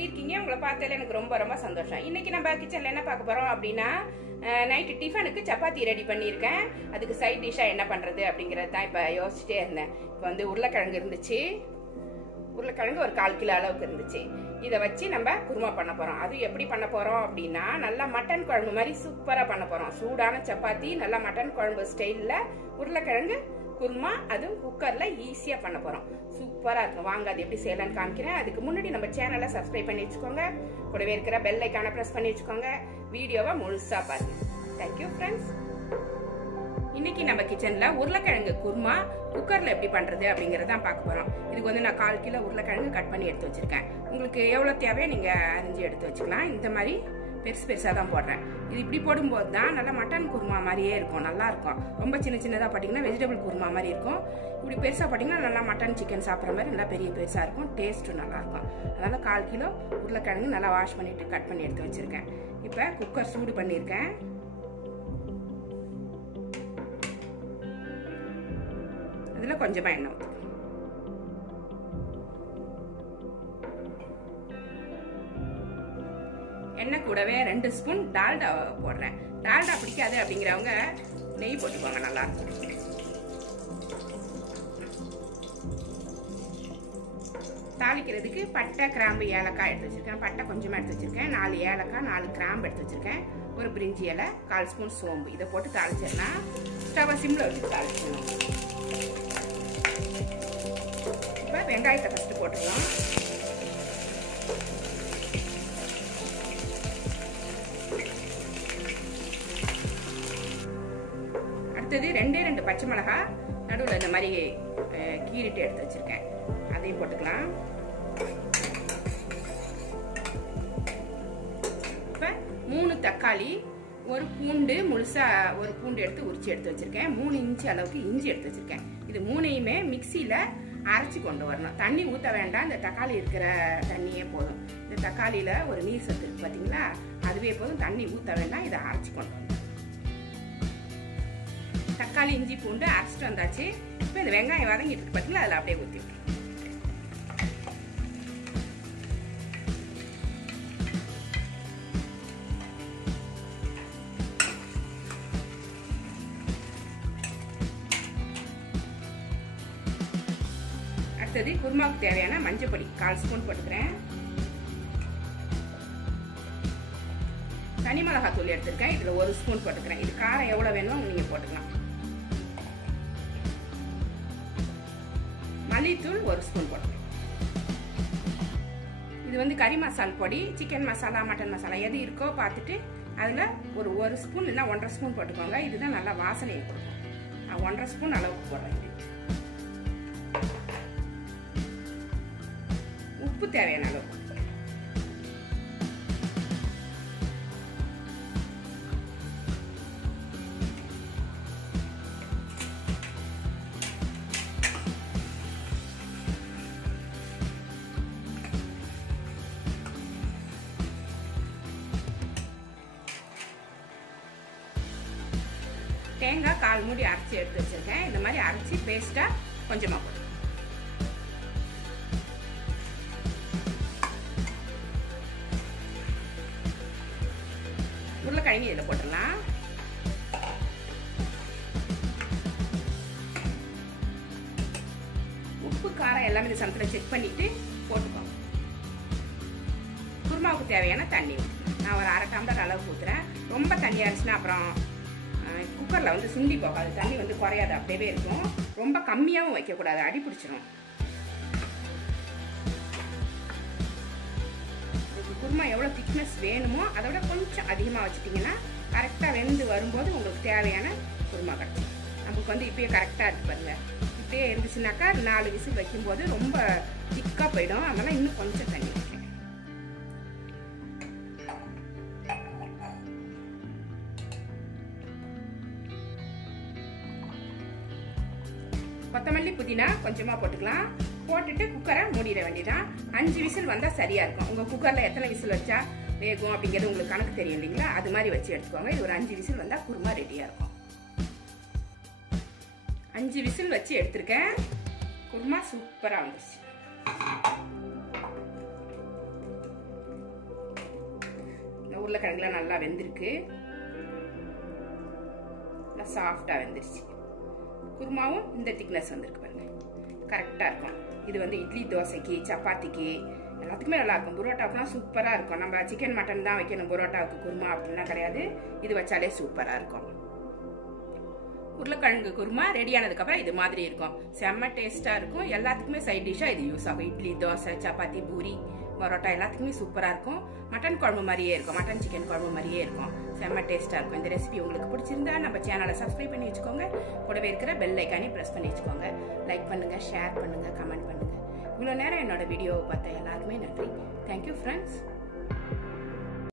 எப்படி இருக்கீங்க? உங்களை பார்த்தால எனக்கு ரொம்ப ரொம்ப சந்தோஷம். இன்னைக்கு நம்ம கிச்சன்ல என்ன பார்க்க போறோம் அப்படின்னா, நைட்டு டிஃபனுக்கு சப்பாத்தி ரெடி பண்ணியிருக்கேன். அதுக்கு சைட் டிஷ்ஷா என்ன பண்றது அப்படிங்கறது தான் இப்ப யோசிச்சுட்டே இருந்தேன். இப்போ வந்து உருளைக்கிழங்கு இருந்துச்சு, உருளைக்கிழங்கு ஒரு 1/4 கிலோ அளவுக்கு இருந்துச்சு. இதை வச்சு நம்ம குருமா பண்ண போறோம். அது எப்படி பண்ண போறோம் அப்படின்னா, நல்லா மட்டன் குழம்பு மாதிரி சூப்பரா பண்ண போறோம். சூடான சப்பாத்தி, நல்லா மட்டன் குழம்பு ஸ்டைல்ல உருளைக்கிழங்கு குருமா, அதுவும் குக்கர்ல ஈஸியா பண்ண போறோம். சூப்பரா இருக்கும். வாங்க அது எப்படி செய்யலாம்னு காமிக்கிறேன். அதுக்கு முன்னாடி நம்ம சேனலை சப்ஸ்கிரைப் பண்ணி வச்சுக்கோங்க. கூடவே இருக்கிற பெல் ஐக்கானை பிரஸ் பண்ணி வச்சுக்கோங்க. வீடியோவை முழுசா பாருங்க. Thank you friends. இன்னைக்கு நம்ம கிச்சன்ல உருளைக்கிழங்கு குருமா குக்கர்ல எப்படி பண்றது அப்படிங்கறதான் பார்க்க போறோம். இதுக்கு வந்து நான் 1/4 கிலோ உருளைக்கிழங்கு கட் பண்ணி எடுத்து வச்சிருக்கேன். உங்களுக்கு எவ்வளவு தேவையோ நீங்க அரிஞ்சு எடுத்து வச்சுக்கலாம். இந்த மாதிரி பெருசு பெருசா தான் போடுறேன். இது இப்படி போடும்போது தான் நல்லா மட்டன் குருமா மாதிரியே இருக்கும், நல்லா இருக்கும். ரொம்ப சின்ன சின்னதா பாத்தீங்கன்னா வெஜிடபிள் குருமா மாதிரி இருக்கும். இப்படி பெருசா பாத்தீங்கன்னா நல்லா மட்டன் சிக்கன் சாப்பிட்ற மாதிரி நல்லா பெரிய பெருசா இருக்கும். டேஸ்ட்டும் நல்லா இருக்கும். அதனால 1/4 கிலோ உருளைக்கிழங்கு நல்லா வாஷ் பண்ணிட்டு கட் பண்ணி எடுத்து வச்சிருக்கேன். இப்ப குக்கர் சூடு பண்ணிருக்கேன். அதுல கொஞ்சமா எண்ணெய் ஊத்து. எண்ணெய் கூடவே 2 ஸ்பூன் டால்டா போடுறேன். டால்டா பிடிக்காது அப்படிங்கிறவங்க நெய் போட்டுக்கோங்க, நல்லா இருக்கும். தாளிக்கிறதுக்கு பட்டை, கிராம்பு, ஏலக்காய் எடுத்து வச்சிருக்கேன். பட்டை கொஞ்சமா எடுத்து வச்சிருக்கேன். 4 ஏலக்காய், 4 கிராம்பு எடுத்து வச்சிருக்கேன். ஒரு பிரிஞ்சி இலை, 1/4 ஸ்பூன் சோம்பு. இதை போட்டு தாளிச்சிடலாம். ஸ்டவ் சிம்ல வச்சு தாளிச்சிடணும். இப்ப வெங்காயத்தை ஃபர்ஸ்ட் போட்டுக்கலாம். அடுத்தது 2 பச்சை மிளகாய் நடுவில் இந்த மாதிரி கீறிட்டு எடுத்து வச்சிருக்கேன். அதையும் போட்டுக்கலாம். இப்ப 3 தக்காளி, ஒரு பூண்டு, முழுசா ஒரு பூண்டு எடுத்து உரிச்சு எடுத்து வச்சிருக்கேன். 3 இன்ச்சு அளவுக்கு இஞ்சி எடுத்து வச்சிருக்கேன். இது 3யுமே மிக்சியில அரைச்சி கொண்டு வரணும். தண்ணி ஊற்ற வேண்டாம். இந்த தக்காளி இருக்கிற தண்ணியே போதும். இந்த தக்காளியில ஒரு நீர் சத்து இருக்கு பாத்தீங்களா, அதுவே போதும். தண்ணி ஊற்ற வேண்டாம். இதை அரைச்சி கொண்டு வரணும். தக்காளி, இஞ்சி, பூண்டு அரைச்சிட்டு வந்தாச்சு. இப்போ இந்த வெங்காயம் வதங்கிட்டு இருக்கு பாத்தீங்களா, அதில் அப்படியே ஊற்றி விட்டுருவோம். அடுத்தது குருமாவுக்கு தேவையான மஞ்சள் பொடி 1/4 ஸ்பூன் போட்டுக்கிறேன். தனி மிளகாய் தூள் எடுத்திருக்கேன். இதுல 1 ஸ்பூன் போட்டுக்கிறேன். இது காரம் எவ்வளவு வேணுமோ நீங்க போட்டுக்கலாம். மல்லித்தூள் 1 ஸ்பூன் போட்டுக்கிறேன். இது வந்து கறி மசால் பொடி, சிக்கன் மசாலா, மட்டன் மசாலா எது இருக்கோ பார்த்துட்டு அதுல ஒரு 1 ஸ்பூன் இல்லைன்னா 1.5 ஸ்பூன் போட்டுக்கோங்க. இதுதான் நல்லா வாசனையை கொடுக்கும். நான் 1.5 ஸ்பூன் அளவுக்கு போடுறேன். உப்பு தேவையான அளவு. தேங்காய் 1/4 மூடி அரைச்சி எடுத்து வச்சிருக்கேன். இந்த மாதிரி அரைச்சி பேஸ்டா கொஞ்சமா போட்டு உருளைக்கிழங்கு இதில் போட்டுடலாம். உப்பு காரம் எல்லாமே இந்த சமயத்தில் செக் பண்ணிட்டு போட்டுக்கோங்க. குருமாவுக்கு தேவையான தண்ணி நான் ஒரு 1/2 டம்ளர் அளவுக்கு ஊற்றுறேன். ரொம்ப தண்ணியாக இருந்துச்சுன்னா அப்புறம் குக்கரில் வந்து சுண்டி போகாது. தண்ணி வந்து குறையாது, அப்படியே இருக்கும். ரொம்ப கம்மியாகவும் வைக்கக்கூடாது, அடி பிடிச்சிடும். குருமா எவ்வளோ திக்னஸ் வேணுமோ அதை விட கொஞ்சம் அதிகமாக வச்சுட்டிங்கன்னா கரெக்டாக வெந்து வரும்போது உங்களுக்கு தேவையான குருமா கிடைக்கும். நமக்கு வந்து இப்பயே கரெக்டாக இருக்கு பாருங்க. இப்படியே இருந்துச்சுனாக்கா 4 விசில் வைக்கும்போது ரொம்ப திக்காக போயிடும். அதனால இன்னும் கொஞ்சம் தண்ணி வைக்கிறேன். கொத்தமல்லி, புதினா கொஞ்சமா போட்டுக்கலாம். போட்டுட்டு குக்கரை மூடிட வேண்டியதான். 5 விசில் வந்தா சரியா இருக்கும். உங்க குக்கர்ல எத்தனை விசில் வச்சா வேகும் அப்படிங்கிறது உங்களுக்கு கணக்கு தெரியும் இல்லைங்களா, அது மாதிரி வச்சு எடுத்துக்கோங்க. இது ஒரு 5 விசில் வந்தா குருமா ரெடியா இருக்கும். 5 விசில் வச்சு எடுத்திருக்கேன். குருமா சூப்பரா வந்துச்சு. உருளைக்கிழங்குலாம் நல்லா வெந்திருக்கு, நல்லா சாஃப்டா வெந்துருச்சு. குருமாவும் இந்த திக்னஸ் வந்திருக்கு பாருங்க, கரெக்டா இருக்கும். இது வந்து இட்லி தோசைக்கு சப்பாத்திக்கு எல்லாத்துக்குமே நல்லா இருக்கும். புரோட்டாவுக்குலாம் சூப்பரா இருக்கும். நம்ம சிக்கன் மட்டன் தான் வைக்கணும் புரோட்டாவுக்கு, குருமா அப்படின்னா கிடையாது, இது வச்சாலே சூப்பரா இருக்கும். உருளைக்கிழங்கு குருமா ரெடி ஆனதுக்கு அப்புறம் இது மாதிரி இருக்கும், செம்ம டேஸ்டா இருக்கும். எல்லாத்துக்குமே சைட் டிஷ்ஷா இது யூஸ் ஆகும். இட்லி தோசை சப்பாத்தி பூரி பரோட்டா எல்லாத்துக்குமே சூப்பரா இருக்கும். மட்டன் குழம்பு மாதிரியே இருக்கும், மட்டன் சிக்கன் குழம்பு மாதிரியே இருக்கும், செம்ம டேஸ்டா இருக்கும். இந்த ரெசிபி உங்களுக்கு பிடிச்சிருந்தா நம்ம சேனலை சப்ஸ்கிரைப் பண்ணி வச்சுக்கோங்க, கூடவே இருக்கிற பெல் ஐக்கானே பிரஸ் பண்ணி வச்சுக்கோங்க. லைக் பண்ணுங்க, ஷேர் பண்ணுங்க, கமெண்ட் பண்ணுங்க. இவ்வளோ நேரம் என்னோட வீடியோவை பார்த்த எல்லாருக்குமே நன்றி. Thank you friends.